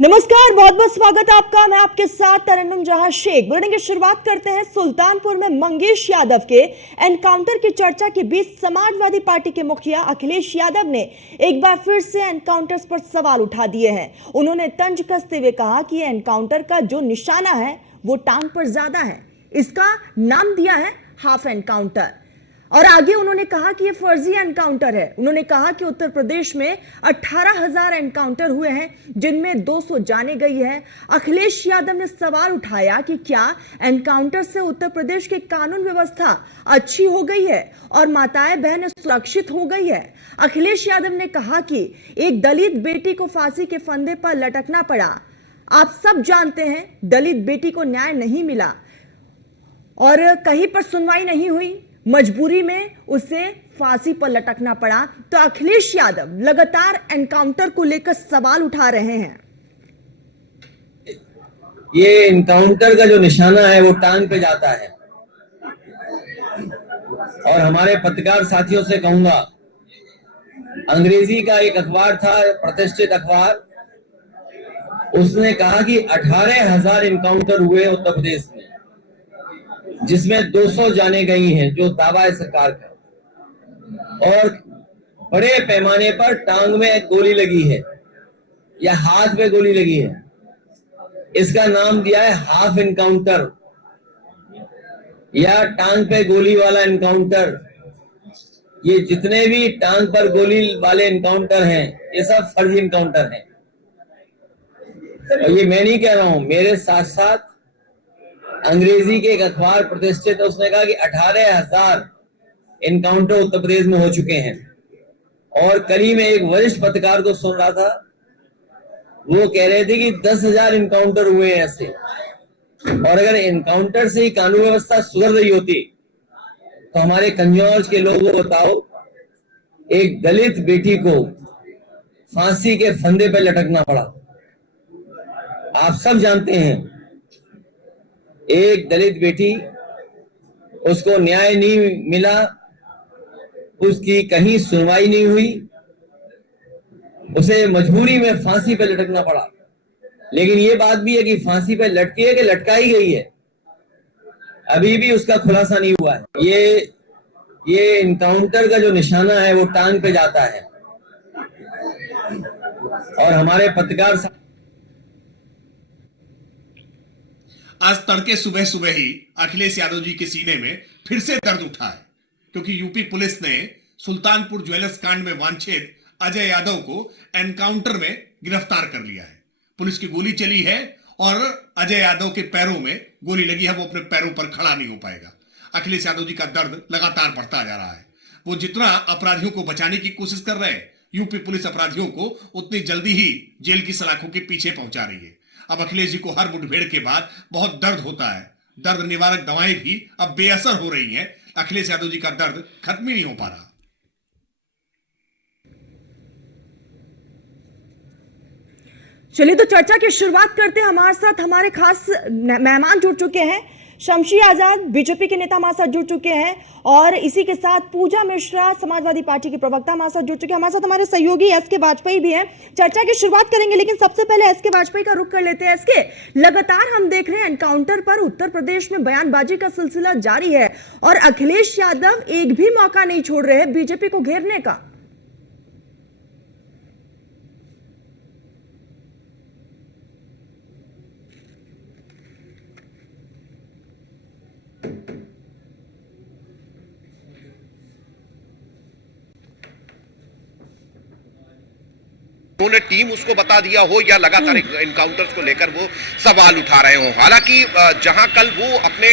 नमस्कार, बहुत बहुत स्वागत है आपका। मैं आपके साथ तरन्नुम जहां शेख। बुलेटिन की शुरुआत करते हैं। सुल्तानपुर में मंगेश यादव के एनकाउंटर की चर्चा के बीच समाजवादी पार्टी के मुखिया अखिलेश यादव ने एक बार फिर से एनकाउंटर्स पर सवाल उठा दिए हैं। उन्होंने तंज कसते हुए कहा कि एनकाउंटर का जो निशाना है वो टांग पर ज्यादा है। इसका नाम दिया है हाफ एनकाउंटर। और आगे उन्होंने कहा कि यह फर्जी एनकाउंटर है। उन्होंने कहा कि उत्तर प्रदेश में 18,000 एनकाउंटर हुए हैं, जिनमें 200 जाने गई है। अखिलेश यादव ने सवाल उठाया कि क्या एनकाउंटर से उत्तर प्रदेश की कानून व्यवस्था अच्छी हो गई है और माताएं बहनें सुरक्षित हो गई है। अखिलेश यादव ने कहा कि एक दलित बेटी को फांसी के फंदे पर लटकना पड़ा। आप सब जानते हैं, दलित बेटी को न्याय नहीं मिला और कहीं पर सुनवाई नहीं हुई, मजबूरी में उसे फांसी पर लटकना पड़ा। तो अखिलेश यादव लगातार एनकाउंटर को लेकर सवाल उठा रहे हैं। ये एनकाउंटर का जो निशाना है वो टांग पे जाता है। और हमारे पत्रकार साथियों से कहूंगा, अंग्रेजी का एक अखबार था, प्रतिष्ठित अखबार, उसने कहा कि 18,000 एनकाउंटर हुए उत्तर प्रदेश में, जिसमें 200 जाने गई हैं, जो दावा है सरकार का। और बड़े पैमाने पर टांग में गोली लगी है या हाथ में गोली लगी है। इसका नाम दिया है हाफ एनकाउंटर या टांग पे गोली वाला एनकाउंटर। ये जितने भी टांग पर गोली वाले एनकाउंटर हैं, ये सब फर्जी एनकाउंटर हैं। और ये मैं नहीं कह रहा हूं, मेरे साथ साथ अंग्रेजी के एक अखबार प्रतिष्ठित, उसने कहा कि 18,000 एनकाउंटर उत्तर प्रदेश में हो चुके हैं। और कल ही में एक वरिष्ठ पत्रकार को सुन रहा था, वो कह रहे थे कि 10,000 एनकाउंटर हुए हैं ऐसे। और अगर एनकाउंटर से ही कानून व्यवस्था सुधर रही होती तो हमारे कन्नौज के लोगों को बताओ, एक दलित बेटी को फांसी के फंदे पर लटकना पड़ा। आप सब जानते हैं, एक दलित बेटी, उसको न्याय नहीं मिला, उसकी कहीं सुनवाई नहीं हुई, उसे मजबूरी में फांसी पे लटकना पड़ा। लेकिन ये बात भी है कि फांसी पे लटकी है कि लटकाई गई है, अभी भी उसका खुलासा नहीं हुआ है। ये एनकाउंटर का जो निशाना है वो टांग पे जाता है। और हमारे पत्रकार आज तड़के सुबह सुबह ही अखिलेश यादव जी के सीने में फिर से दर्द उठा है, क्योंकि यूपी पुलिस ने सुल्तानपुर ज्वेलर्स कांड में वांछित अजय यादव को एनकाउंटर में गिरफ्तार कर लिया है। पुलिस की गोली चली है और अजय यादव के पैरों में गोली लगी है। वो अपने पैरों पर खड़ा नहीं हो पाएगा। अखिलेश यादव जी का दर्द लगातार बढ़ता जा रहा है। वो जितना अपराधियों को बचाने की कोशिश कर रहे हैं, यूपी पुलिस अपराधियों को उतनी जल्दी ही जेल की सलाखों के पीछे पहुंचा रही है। अब अखिलेश जी को हर मुठभेड़ के बाद बहुत दर्द होता है। दर्द निवारक दवाएं भी अब बेअसर हो रही हैं। अखिलेश यादव जी का दर्द खत्म ही नहीं हो पा रहा। चलिए तो चर्चा की शुरुआत करते हैं। हमारे साथ हमारे खास मेहमान जुड़ चुके हैं। शमशी आजाद बीजेपी के नेता हमारे साथ जुड़ चुके हैं और इसी के साथ पूजा मिश्रा समाजवादी पार्टी की प्रवक्ता हमारे साथ जुड़ चुके हैं। हमारे साथ हमारे सहयोगी एसके वाजपेयी भी हैं। चर्चा की शुरुआत करेंगे, लेकिन सबसे पहले एसके वाजपेयी का रुख कर लेते हैं। एसके, लगातार हम देख रहे हैं एनकाउंटर पर उत्तर प्रदेश में बयानबाजी का सिलसिला जारी है और अखिलेश यादव एक भी मौका नहीं छोड़ रहे हैं बीजेपी को घेरने का। उन्होंने टीम उसको बता दिया हो या लगातार इनकाउंटर्स को लेकर वो सवाल उठा रहे हो। हालांकि जहां कल वो अपने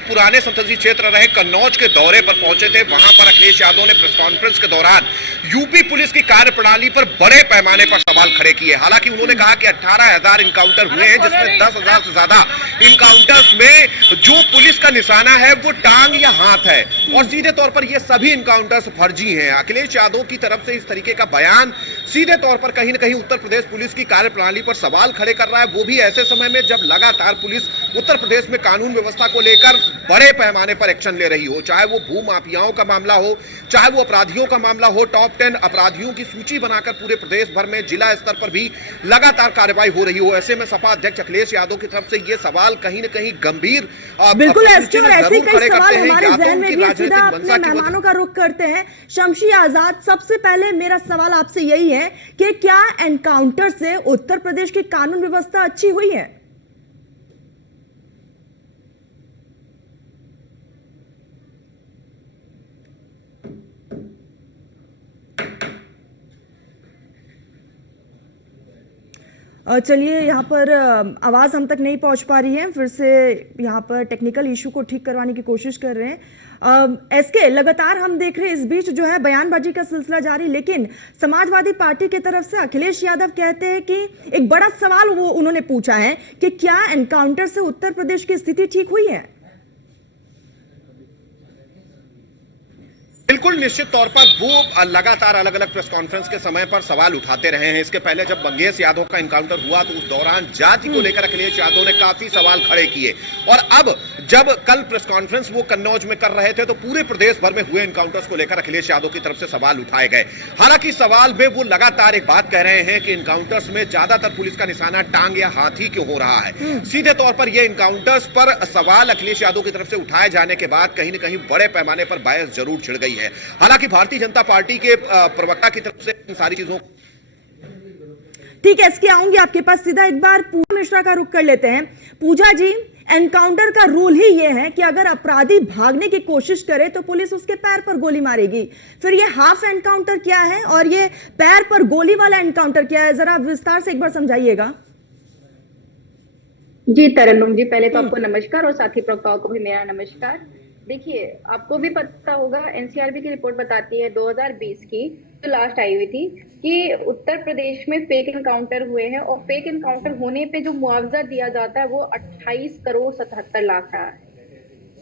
पुराने संसदीय क्षेत्र रहे कन्नौज के दौरे पर पहुंचे थे, वहां पर अखिलेश यादव ने प्रेस कॉन्फ्रेंस के दौरान यूपी पुलिस की कार्यप्रणाली पर बड़े पैमाने पर सवाल खड़े किए। हालांकि उन्होंने कहा कि 18,000 इनकाउंटर हुए हैं, जिसमें 10,000 से ज्यादा इनकाउंटर्स में जो पुलिस का निशाना है वो टांग या हाथ है और सीधे तौर पर ये सभी इनकाउंटर्स फर्जी हैं। अखिलेश यादव की तरफ से इस तरीके का बयान सीधे तौर पर कहीं न कहीं उत्तर प्रदेश पुलिस की कार्यप्रणाली पर सवाल खड़े कर रहा है, वो भी ऐसे समय में जब लगातार पुलिस उत्तर प्रदेश में कानून व्यवस्था को लेकर बड़े पैमाने पर एक्शन ले रही हो, चाहे वो भू माफियाओं का मामला हो, चाहे वो अपराधियों का मामला हो। टॉप 10 अपराधियों की सूची बनाकर पूरे प्रदेश भर में जिला स्तर पर भी लगातार कार्रवाई हो रही हो, ऐसे में सपा अध्यक्ष अखिलेश यादव की तरफ से ये सवाल कहीं न कहीं गंभीर बिल्कुल ऐसे और ऐसे कई सवाल हमारे जहन में भी। सीधा अपने मेहमानों का रुख करते हैं। शमशी आजाद, सबसे पहले मेरा सवाल आपसे यही है कि क्या एनकाउंटर से उत्तर प्रदेश की कानून व्यवस्था अच्छी हुई है? चलिए, यहाँ पर आवाज़ हम तक नहीं पहुँच पा रही है, फिर से यहाँ पर टेक्निकल इशू को ठीक करवाने की कोशिश कर रहे हैं। एसके, लगातार हम देख रहे हैं इस बीच जो है बयानबाजी का सिलसिला जारी, लेकिन समाजवादी पार्टी की तरफ से अखिलेश यादव कहते हैं कि एक बड़ा सवाल वो उन्होंने पूछा है कि क्या एनकाउंटर से उत्तर प्रदेश की स्थिति ठीक हुई है? बिल्कुल निश्चित तौर पर वो लगातार अलग अलग प्रेस कॉन्फ्रेंस के समय पर सवाल उठाते रहे हैं। इसके पहले जब मंगेश यादव का एनकाउंटर हुआ तो उस दौरान जाति को लेकर अखिलेश यादव ने काफी सवाल खड़े किए, और अब जब कल प्रेस कॉन्फ्रेंस वो कन्नौज में कर रहे थे तो पूरे प्रदेश भर में हुए एनकाउंटर्स को लेकर अखिलेश यादव की तरफ से सवाल उठाए गए। हालांकि सवाल में वो लगातार एक बात कह रहे हैं कि एनकाउंटर्स में ज्यादातर पुलिस का निशाना टांग या हाथी क्यों हो रहा है। सीधे तौर पर ये एनकाउंटर्स पर सवाल अखिलेश यादव की तरफ से उठाए जाने के बाद कहीं न कहीं बड़े पैमाने पर बहस जरूर छिड़ गई है। हालांकि भारतीय जनता पार्टी के प्रवक्ता की तरफ से इन सारी चीजों ठीक है, इसके आऊंगी आपके पास सीधा। एक बार पूजा मिश्रा का रुख कर लेते हैं। पूजा जी, एनकाउंटर का रूल ही ये है कि अगर अपराधी भागने की कोशिश करे तो पुलिस उसके पैर पर गोली मारेगी। फिर ये हाफ एनकाउंटर क्या है और ये पैर पर गोली वाला एनकाउंटर क्या है, जरा विस्तार से एक बार समझाइएगा। जी तरन्नुम जी, पहले तो आपको नमस्कार और साथी प्रवक्ताओं को भी मेरा नमस्कार। देखिए, आपको भी पता होगा, एनसीआरबी की रिपोर्ट बताती है 2020 की जो लास्ट आई हुई थी कि उत्तर प्रदेश में फेक एनकाउंटर हुए हैं, और फेक एनकाउंटर होने पे जो मुआवजा दिया जाता है वो 28 करोड़ 77 लाख रहा है।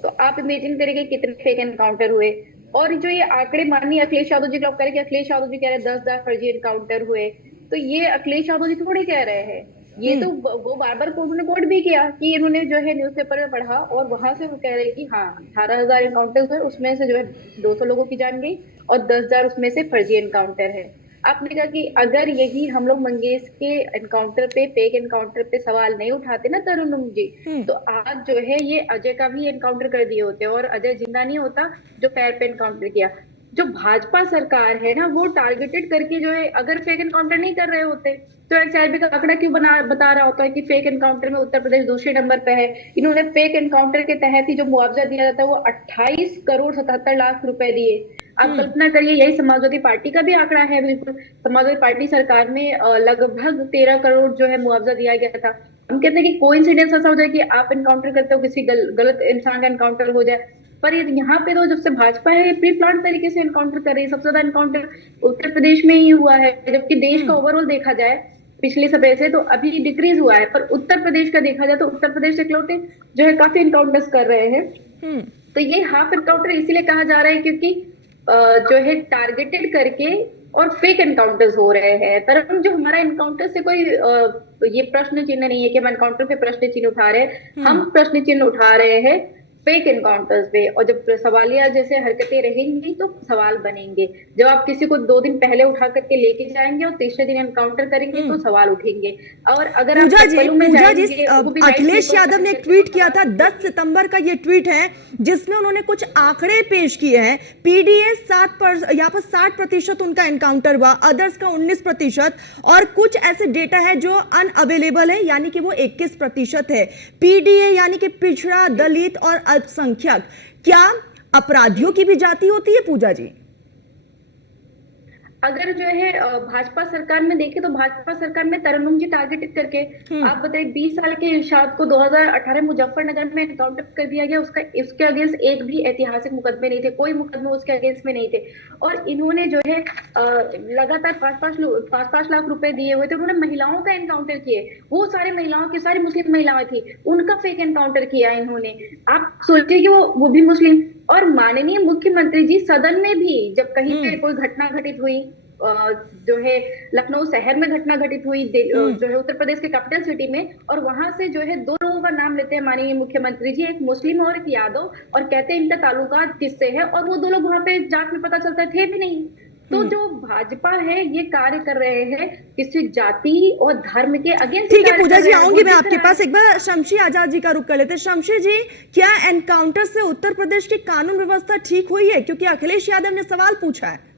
तो आप इमेजिन करिए कितने फेक एनकाउंटर हुए। और जो ये आंकड़े माननीय अखिलेश यादव जी लोग कह रहे कि अखिलेश यादव जी कह रहे 10,000 फर्जी एनकाउंटर हुए, तो ये अखिलेश यादव जी थोड़ी कह रहे हैं, ये तो वो बार बार कोर्ट ने कोट भी किया कि इन्होंने जो है न्यूज़पेपर में पढ़ा और वहां से वो कह रहे कि हाँ 18,000 एनकाउंटर हुए, उसमें से जो है 200 लोगों की जान गई और 10,000 उसमें से फर्जी एनकाउंटर है। आपने कहा कि अगर यही हम लोग मंगेश के एनकाउंटर पे, फेक एनकाउंटर पे सवाल नहीं उठाते ना तरन्नुम जी, तो आज जो है ये अजय का भी एनकाउंटर कर दिए होते, और अजय जिंदा नहीं होता जो पैर पे एनकाउंटर किया। जो भाजपा सरकार है ना, वो टारगेटेड करके जो है, अगर फेक एनकाउंटर नहीं कर रहे होते तो एनसीआरबी का आंकड़ा क्यों बता रहा होता है कि फेक एनकाउंटर में उत्तर प्रदेश दूसरे नंबर पे है। इन्होंने फेक एनकाउंटर के तहत ही जो मुआवजा दिया जाता है वो 28 करोड़ 77 लाख रुपए दिए। आप कल्पना करिए, यही समाजवादी पार्टी का भी आंकड़ा है। बिल्कुल, समाजवादी पार्टी सरकार में लगभग 13 करोड़ जो है मुआवजा दिया गया था। हम कहते हैं कि कोइंसिडेंस ऐसा हो जाए कि आप एनकाउंटर करते हो, किसी गलत इंसान का एनकाउंटर हो जाए, पर यहाँ पे तो जब से भाजपा है प्री प्लान तरीके से एनकाउंटर कर रही है। सबसे ज्यादा एनकाउंटर उत्तर प्रदेश में ही हुआ है, जबकि देश का ओवरऑल देखा जाए पिछले समय से तो अभी डिक्रीज हुआ है, पर उत्तर प्रदेश का देखा जाए तो उत्तर प्रदेश इकलौते जो है काफी एनकाउंटर्स कर रहे हैं। तो ये हाफ एनकाउंटर इसीलिए कहा जा रहा है क्योंकि जो है टारगेटेड करके और फेक एनकाउंटर्स हो रहे हैं। पर जो हमारा एनकाउंटर से कोई ये प्रश्न चिन्ह नहीं है कि हम एनकाउंटर पे प्रश्न चिन्ह उठा रहे हैं, हम प्रश्न चिन्ह उठा रहे हैं फेक एनकाउंटर्स पे। और जब सवालिया जैसे हरकतें रहेंगी तो सवाल बनेंगे। जब आप किसी को 2 दिन पहले उठा करके लेके जाएंगे और तीसरे दिन एनकाउंटर करेंगे तो सवाल उठेंगे। और अगर आप अखिलेश यादव ने एक ट्वीट किया था, 10 सितंबर का ये ट्वीट है जिसमें उन्होंने कुछ आंकड़े पेश किए हैं। पीडीए 60% उनका एनकाउंटर हुआ, अदर्स का 19%, और कुछ ऐसे डेटा है जो अनअवेलेबल है, यानी कि वो 21% है। पीडीए यानी कि पिछड़ा, दलित और अल्पसंख्यक। क्या अपराधियों की भी जाति होती है पूजा जी? अगर जो है भाजपा सरकार में देखें तो भाजपा सरकार में तरन्नुम जी टारगेटेड करके, आप बताइए 20 साल के इरशाद को 2018 मुजफ्फरनगर में एनकाउंटर कर दिया गया। उसके अगेंस्ट एक भी ऐतिहासिक मुकदमे नहीं थे, कोई मुकदमे उसके अगेंस्ट में नहीं थे। और इन्होंने जो है लगातार 5-5 लाख रुपए दिए हुए थे। उन्होंने महिलाओं का एनकाउंटर किए, वो सारी महिलाओं की, सारी मुस्लिम महिलाएं थी, उनका फेक एनकाउंटर किया इन्होंने। आप सोचिए कि वो भी मुस्लिम। और माननीय मुख्यमंत्री जी सदन में भी जब कहीं पे कोई घटना घटित हुई जो है लखनऊ शहर में घटना घटित हुई, जो है उत्तर प्रदेश के कैपिटल सिटी में, और वहां से जो है 2 लोगों का नाम लेते हैं माननीय मुख्यमंत्री जी, एक मुस्लिम और एक यादव, और कहते हैं इनका ताल्लुकात किससे है, और वो 2 लोग वहां पे जांच में पता चलता थे भी नहीं। तो जो भाजपा है ये कार्य कर रहे हैं किसी जाति और धर्म के अगेंस्ट। ठीक है पूजा जी, आऊंगी मैं आपके पास। एक बार शमशी आजाद जी का रुख कर लेते हैं। शमशी जी, क्या एनकाउंटर से उत्तर प्रदेश की कानून व्यवस्था ठीक हुई है? क्योंकि अखिलेश यादव ने सवाल पूछा है।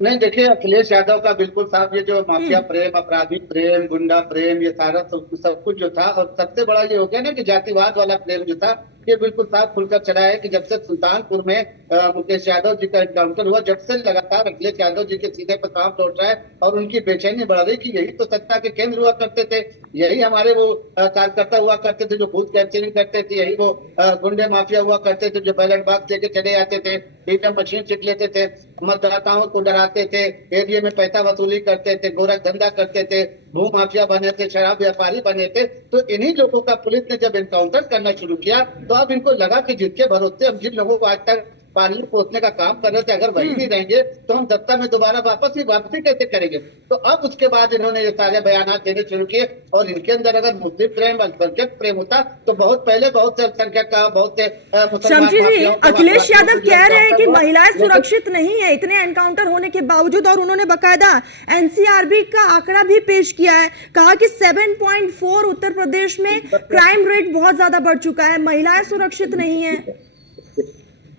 नहीं, देखिए अखिलेश यादव का बिल्कुल साफ, ये जो माफिया प्रेम, अपराधी प्रेम, गुंडा प्रेम, ये सारा सब कुछ जो था, और सबसे बड़ा ये हो गया ना कि जातिवाद वाला प्रेम जो था, ये बिल्कुल साफ खुलकर चला है कि जब से सुल्तानपुर में मुकेश यादव जी का एनकाउंटर हुआ, जब से लगातार अखिलेश यादव जी के सीधे पर काम लौट रहा है और उनकी बेचैनी बढ़ रही कि यही तो सत्ता के केंद्र हुआ करते थे, यही हमारे वो कार्यकर्ता हुआ करते थे जो बूथ कैप्चरिंग करते थे, यही वो गुंडे माफिया हुआ करते थे जो बैलेट बॉक्स लेके चले जाते थे, ईवीएम मशीन चिट लेते थे, मतदाताओं को डराते थे, एरिया में पैसा वसूली करते थे, गोरख धंधा करते थे, भू माफिया बने थे, शराब व्यापारी बने थे। तो इन्हीं लोगों का पुलिस ने जब एनकाउंटर करना शुरू किया तो अब इनको लगा कि जिसके भरोसे हम जिन लोगों को आज तक पानी पोसने का काम कर रहे थे, अगर वही नहीं रहेंगे तो हम सत्ता में दोबारा वापसी कैसे करेंगे। तो अब उसके बाद इन्होंने ये सारे बयान देने शुरू किए, और इनके अंदर अगर मुस्लिम प्रेम, अल्पसंख्यक प्रेम होता तो बहुत पहले बहुत से अल्पसंख्यक का, बहुत से शमशी जी, अखिलेश यादव कह रहे हैं कि महिलाएं सुरक्षित नहीं है इतने एनकाउंटर होने के बावजूद, और उन्होंने बकायदा एनसीआरबी का आंकड़ा भी पेश किया है। कहा कि 7.4 उत्तर प्रदेश में क्राइम रेट बहुत ज्यादा बढ़ चुका है, महिलाएं सुरक्षित नहीं है।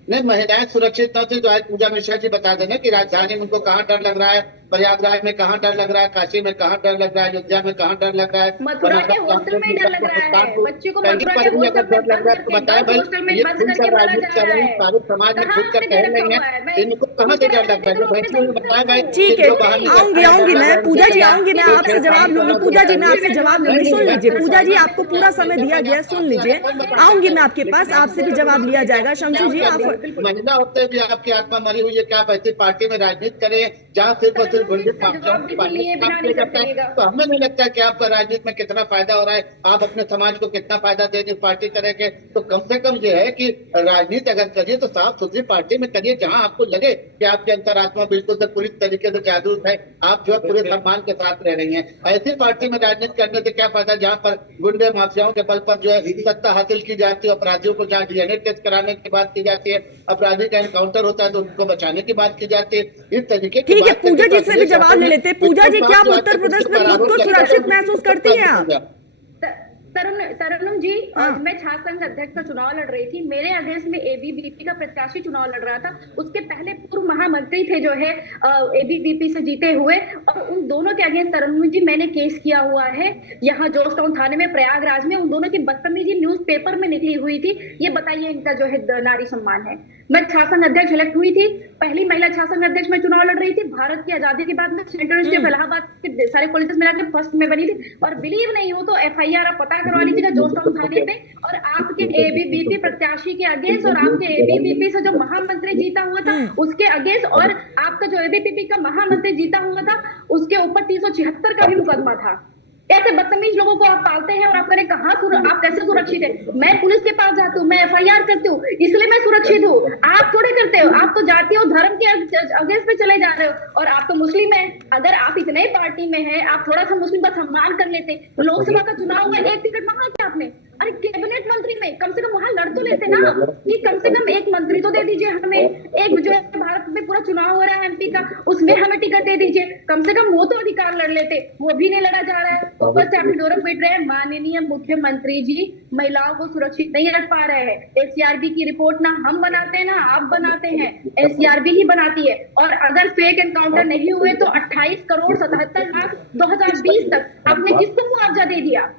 नहीं, महिलाएं सुरक्षित न थी तो आज पूजा मिश्रा जी बता देना कि राजधानी में उनको कहाँ डर लग रहा है, प्रयागराज में कहाँ डर लग रहा है, काशी में कहाँ डर लग रहा है, अयोध्या में कहाँ डर लग रहा है, मथुरा के हॉस्टल में डर लग रहा है, बच्चे को मथुरा के हॉस्टल में बंद करके बताया भाई, ये खुद का राजनीति कर रहे हैं, सारे समाज में खुद कर कह रहे हैं, इनको कहाँ से डर लग रहा है, बताया भाई। ठीक है, आऊंगी मैं पूजा जी, आऊंगी मैं, आपसे जवाब लूंगी। पूजा जी, मैं आपसे जवाब लूंगी, सुन लीजिए पूजा जी, आपको पूरा समय दिया गया है, सुन लीजिए, आऊंगी मैं आपके पास, आपसे भी जवाब लिया जाएगा। शमशी जी, आप महिला होते भी आपकी आत्मा मरी हुई है, क्या आप ऐसी पार्टी में राजनीति करें जहाँ सिर्फ और सिर्फ गुंडे तो हमें नहीं लगता कि आपका राजनीति में कितना फायदा हो रहा है, आप अपने समाज को कितना फायदा दे रहे पार्टी करेंगे। तो कम से कम ये है कि राजनीति अगर करिए तो साफ सुथरी पार्टी में करिए, जहाँ आपको लगे कि आपकी अंतरात्मा बिल्कुल से पूरी तरीके से जागरूक है, आप जो है पूरे सम्मान के साथ रह रही हैं। ऐसी पार्टी में राजनीति करने से क्या फायदा जहाँ पर गुंडे माफियाओं के बल पर जो है सत्ता हासिल की जाती है, अपराधियों को जहाँ डीएनए टेस्ट कराने की बात की जाती है, अपराधी का एनकाउंटर होता है तो उनको बचाने की बात की जाती है, इस तरीके की। ठीक है, पूजा जी से भी जवाब ले लेते हैं। पूजा जी, क्या आप उत्तर प्रदेश में खुद को सुरक्षित महसूस करती हैं आप? तरन्नुम जी, मैं छात्र संघ अध्यक्ष का चुनाव लड़ रही थी, मेरे आदेश में एबीवीपी का प्रत्याशी चुनाव लड़ रहा था, उसके पहले पूर्व महामंत्री थे जो है एबीवीपी से जीते हुए, और उन दोनों के अगेंस्ट तरन्नुम जी मैंने केस किया हुआ है यहाँ जॉर्ज टाउन थाने में प्रयागराज में। उन दोनों की बदतमीजी न्यूज़पेपर में निकली हुई थी। ये बताइए इनका जो है नारी सम्मान है। मैं छात्र संघ अध्यक्ष इलेक्ट हुई थी, पहली महिला छात्र संघ अध्यक्ष में चुनाव लड़ रही थी। भारत की आजादी के बाद में सेंट्रल यूनिवर्सिटी ऑफ इलाहाबाद के सारे कॉलेजेस में जाकर फर्स्ट में बनी थी, और बिलीव नहीं हो तो एफआईआर आप पता करवा लीजिएगा जॉर्ज टाउन थाने पे। और आपके एबीवीपी प्रत्याशी के अगेंस्ट और आपके एबीवीपी से जो महामंत्री जीता हुआ था उसके अगेंस्ट, और आपका जो एबीवीपी का महामंत्री जीता हुआ था उसके ऊपर 376 का भी मुकदमा था। ऐसे बदतमीज लोगों को आप पालते हैं और आप करें कहाँ आप कैसे सुरक्षित है? मैं पुलिस के पास जाती हूँ, मैं एफआईआर करती हूँ, इसलिए मैं सुरक्षित हूँ। आप थोड़े करते हो, आप तो जाति और धर्म के अगेंस्ट पे चले जा रहे हो, और आप तो मुस्लिम हैं। अगर आप इतने ही पार्टी में हैं, आप थोड़ा सा मुस्लिम का सम्मान कर लेते। लोकसभा का चुनाव हुआ, एक टिकट मांगा क्या आपने? अरे कैबिनेट मंत्री में कम से कम वहां लड़ तो लेते ना, कि कम से कम एक मंत्री तो दे दीजिए हमें। एक जो है भारत में पूरा चुनाव हो रहा है एमपी का, उसमें हमें टिकट दे दीजिए, कम से कम वो तो अधिकार लड़ लेते। वो भी नहीं लड़ा जा रहा है, ऊपर से अपनी डोर पीट रहे हैं। माननीय मुख्यमंत्री जी महिलाओं को सुरक्षित नहीं रख पा रहे हैं। एससीआरबी की रिपोर्ट ना हम बनाते हैं ना आप बनाते हैं, एससीआरबी ही बनाती है। और अगर फेक एनकाउंटर नहीं हुए तो 28 करोड़ 77 लाख 2020 तक आपने किसको मुआवजा दे दिया?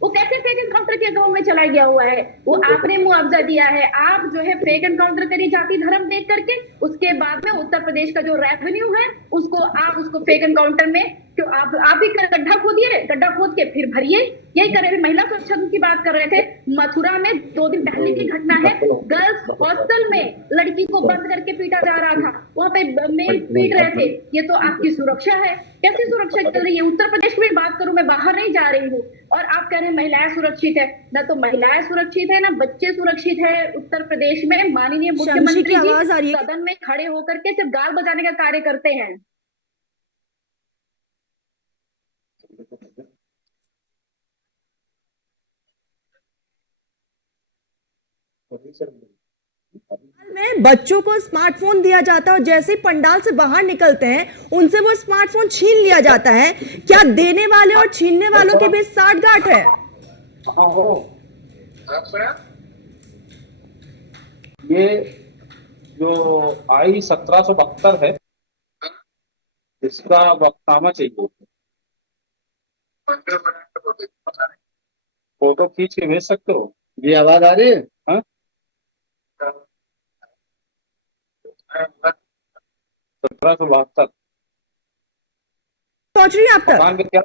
वो कैसे फेक एनकाउंटर के अकाउंट में चला गया हुआ है? वो आपने मुआवजा दिया है। आप जो है फेक एनकाउंटर करिए जाति धर्म देख करके, उसके बाद में उत्तर प्रदेश का जो रेवेन्यू है उसको आप उसको फेक एनकाउंटर में क्यों आप भी गड्ढा खोदिए, गड्ढा खोद के फिर भरिए, यही करे। अभी महिला सुरक्षा की बात कर रहे थे, मथुरा में 2 दिन पहले की घटना है, गर्ल्स हॉस्टल में लड़की को बंद करके पीटा जा रहा था, वहां पे मेल पीट रहे थे। ये तो आपकी सुरक्षा है, कैसी सुरक्षा चल रही है? उत्तर प्रदेश की बात करूं, मैं बाहर नहीं जा रही हूँ और आप कह रहे हैं महिलाएं सुरक्षित है। ना तो महिलाएं सुरक्षित है, ना बच्चे सुरक्षित है उत्तर प्रदेश में। माननीय मुख्यमंत्री की आवाज आ रही जी है? सदन में खड़े होकर के सिर्फ गाल बजाने का कार्य करते हैं। में बच्चों को स्मार्टफोन दिया जाता है और जैसे ही पंडाल से बाहर निकलते हैं उनसे वो स्मार्टफोन छीन लिया जाता है। क्या देने वाले और छीनने वालों के बीच साठगांठ है? ये जो I-1772 है, इसका वक्तनामा चाहिए, फोटो खींच के भेज सकते हो? ये आवाज आ रही है? हाँ, 1772 पहुंच रही है आप तक? दुकान पे क्या?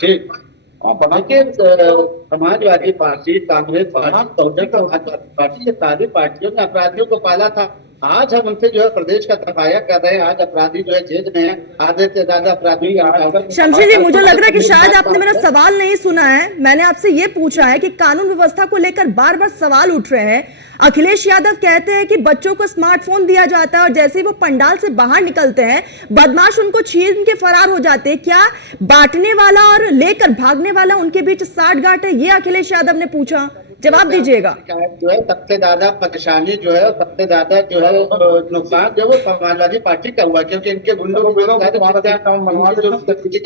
ठीक। हाँ, बना के देखिए, Samajwadi party, Congress party, Congress Samajwadi party, ये सारी पार्टियों ने अपराधियों को पाला था। आज हम उनसे जो है प्रदेश का सफाया कर रहे हैं। आज अपराधी जो है जेल में है, आधे से ज्यादा अपराधी। शमशेर जी, मुझे लग रहा है कि शायद आपने मेरा सवाल नहीं सुना है। मैंने आपसे ये पूछा है कि कानून व्यवस्था को लेकर बार बार सवाल उठ रहे हैं। अखिलेश यादव कहते हैं कि बच्चों को स्मार्टफोन दिया जाता है और जैसे ही वो पंडाल से बाहर निकलते हैं बदमाश उनको छीन के फरार हो जाते हैं। क्या बांटने वाला और लेकर भागने वाला उनके बीच साठगांठ है? ये अखिलेश यादव ने पूछा, जवाब दीजिएगा। जो है सबसे ज्यादा परेशानी जो है, सबसे ज्यादा जो है नुकसान जो है वो समाजवादी पार्टी का हुआ, क्योंकि इनके गुंडों को जो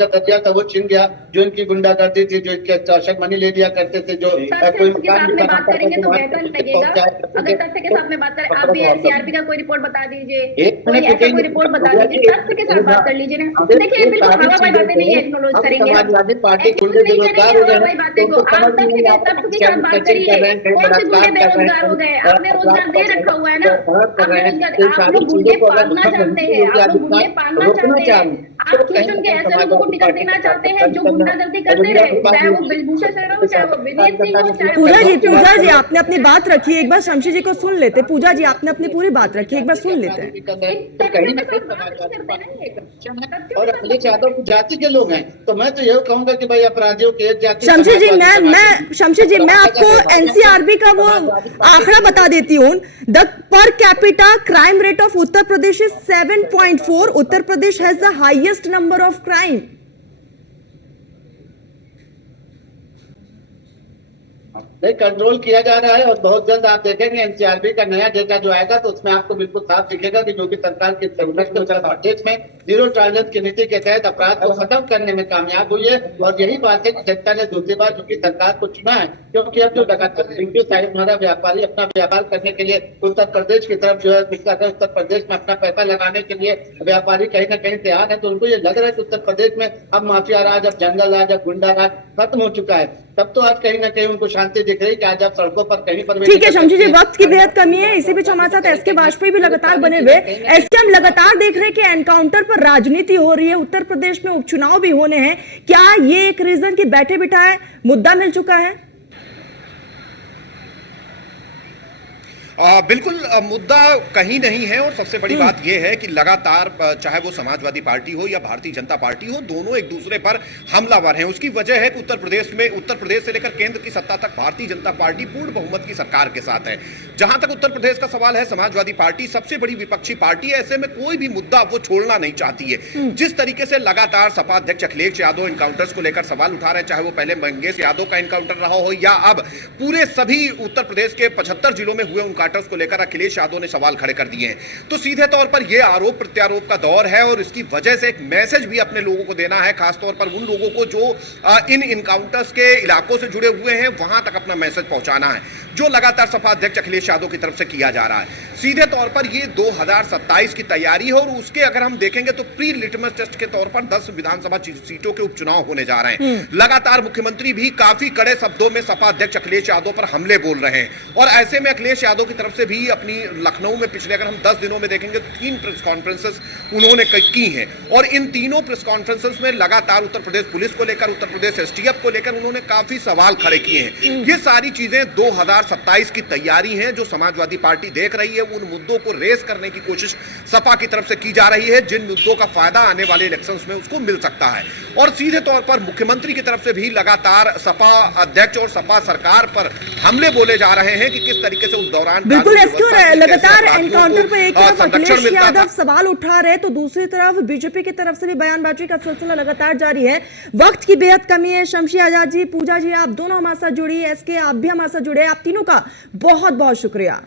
दर्जा था वो छिन गया। जो इनकी गुंडागर्दी थी, जो इनके शासक मनी ले लिया करते थे, जो कोई बात करेंगे तो बेहतर लगेगा। अगर तथ्य के साथ में बात करें, आप भी एनसीआरबी का कोई रिपोर्ट बता दीजिए, कोई रिपोर्ट बता दीजिए, तथ्य के साथ बात कर लीजिए ना। देखिए बिल्कुल हवाबाई बातें नहीं एक्नोलॉज करेंगे, समाजवादी पार्टी हवाबाई बातें को आप तथ्य के साथ बात करिए। कौन से बूढ़े बेरोजगार हो गए? आपने रोजगार दे रखा हुआ है ना, आप लोग बूढ़े पालना चाहते हैं, आप लोग बूढ़े पालना चाहते हैं। आप चुन के ऐसे लोगों को टिकट देना चाहते हैं जो गुंडागर्दी करते रहे, चाहे वो बिलभूषण शर्मा हो, चाहे वो विनीत सिंह हो, चाहे पूजा जी आपने अपनी बात रखी, एक बार शमशेर जी को सुन लेते। पूजा जी आपने अपनी पूरी बात रखी, एक बार सुन लेते हैं। कहीं ना कहीं और अखिलेश यादव की जाति के लोग हैं, तो मैं तो यही कहूंगा कि भाई अपराधियों के एक जाति। शमशेर जी मैं आपको एनसीआरबी का वो आंकड़ा बता देती हूँ। The per capita crime rate of Uttar Pradesh is 7.4। Uttar Pradesh has the highest number of crime. नहीं, कंट्रोल किया जा रहा है और बहुत जल्द आप देखेंगे एनसीआरबी का नया डेटा जो आएगा तो उसमें आपको बिल्कुल साफ दिखेगा कि योगी सरकार की जरूरत के उत्तर प्रदेश में जीरो टॉलरेंस की नीति के तहत अपराध को खत्म करने में कामयाब हुई है। और यही बात है कि जनता ने दूसरी बार योगी सरकार को चुना है, क्योंकि अब जो लगातार हमारा व्यापारी अपना व्यापार करने के लिए उत्तर प्रदेश की तरफ जो है दिक्कत है, उत्तर प्रदेश में अपना पैसा लगाने के लिए व्यापारी कहीं ना कहीं तैयार है। तो उनको ये लग रहा है कि उत्तर प्रदेश में अब माफिया राज, अब जंगल राज, अब गुंडा राज खत्म हो चुका है। तब तो आज कहीं ना कहीं उनको शांति दिख रही कि आज आप सड़कों पर कहीं पर। ठीक है शमशेर जी, वक्त की बेहद कमी है। इसी बीच हमारे साथ एसके वाजपेयी भी लगातार बने हुए। एसके, हम लगातार देख रहे हैं कि एनकाउंटर पर राजनीति हो रही है, उत्तर प्रदेश में उपचुनाव भी होने हैं। क्या ये एक रीजन की बैठे बिठाए मुद्दा मिल चुका है? बिल्कुल मुद्दा कहीं नहीं है। और सबसे बड़ी बात यह है कि लगातार चाहे वो समाजवादी पार्टी हो या भारतीय जनता पार्टी हो, दोनों एक दूसरे पर हमलावर हैं। उसकी वजह है कि उत्तर प्रदेश से लेकर केंद्र की सत्ता तक भारतीय जनता पार्टी पूर्ण बहुमत की सरकार के साथ है। जहां तक उत्तर प्रदेश का सवाल है, समाजवादी पार्टी सबसे बड़ी विपक्षी पार्टी है। ऐसे में कोई भी मुद्दा वो छोड़ना नहीं चाहती है। जिस तरीके से लगातार सपा अध्यक्ष अखिलेश यादव इनकाउंटर्स को लेकर सवाल उठा रहे हैं, चाहे वो पहले मंगेश यादव का इनकाउंटर रहा हो या अब पूरे सभी उत्तर प्रदेश के 75 जिलों में हुए इनकाउंटर्स को लेकर अखिलेश यादव ने सवाल खड़े कर दिए हैं। तो सीधे तौर पर यह आरोप प्रत्यारोप का दौर है और इसकी वजह से एक मैसेज भी अपने लोगों को देना है, खासतौर पर उन लोगों को जो इन इनकाउंटर्स के इलाकों से जुड़े हुए हैं, वहां तक अपना मैसेज पहुंचाना है, जो लगातार सपा अध्यक्ष अखिलेश यादव की तरफ से किया जा रहा है। सीधे तौर पर यह 2027 की तैयारी है और उसके अगर हम देखेंगे तो प्री लिटमस टेस्ट के तौर पर 10 विधानसभा सीटों के उपचुनाव होने जा रहे हैं। लगातार मुख्यमंत्री भी काफी कड़े शब्दों में सपा अध्यक्ष अखिलेश यादव पर हमले बोल रहे हैं और ऐसे में अखिलेश यादव की तरफ से भी अपनी लखनऊ में पिछले अगर हम 10 दिनों में देखेंगे 3 प्रेस कॉन्फ्रेंसेस उन्होंने की हैं और इन तीनों प्रेस कॉन्फ्रेंसेस में लगातार उत्तर प्रदेश पुलिस को लेकर, उत्तर प्रदेश एसटीएफ को लेकर उन्होंने काफी सवाल खड़े किए हैं। ये सारी चीजें 2027 की तैयारी हैं जो समाजवादी पार्टी देख रही है। उन मुद्दों को रेस करने की कोशिश सपा की तरफ से की जा रही है जिन मुद्दों का फायदा आने वाले इलेक्शंस में उसको मिल सकता है। और सीधे तौर पर मुख्यमंत्री की तरफ से भी लगातार सपा अध्यक्ष और सपा सरकार पर हमले बोले जा रहे हैं कि किस तरीके से उस दौरान बिल्कुल लगातार एनकाउंटर पर एक तरफ अखिलेश यादव सवाल उठा रहे तो दूसरी तरफ बीजेपी की तरफ से भी बयानबाजी का सिलसिला लगातार जारी है। वक्त की बेहद कमी है। शमशी आजाद जी, पूजा जी, आप दोनों हमारे साथ जुड़ी, एसके आप भी हमारे साथ जुड़े, आप तीनों का बहुत बहुत शुक्रिया।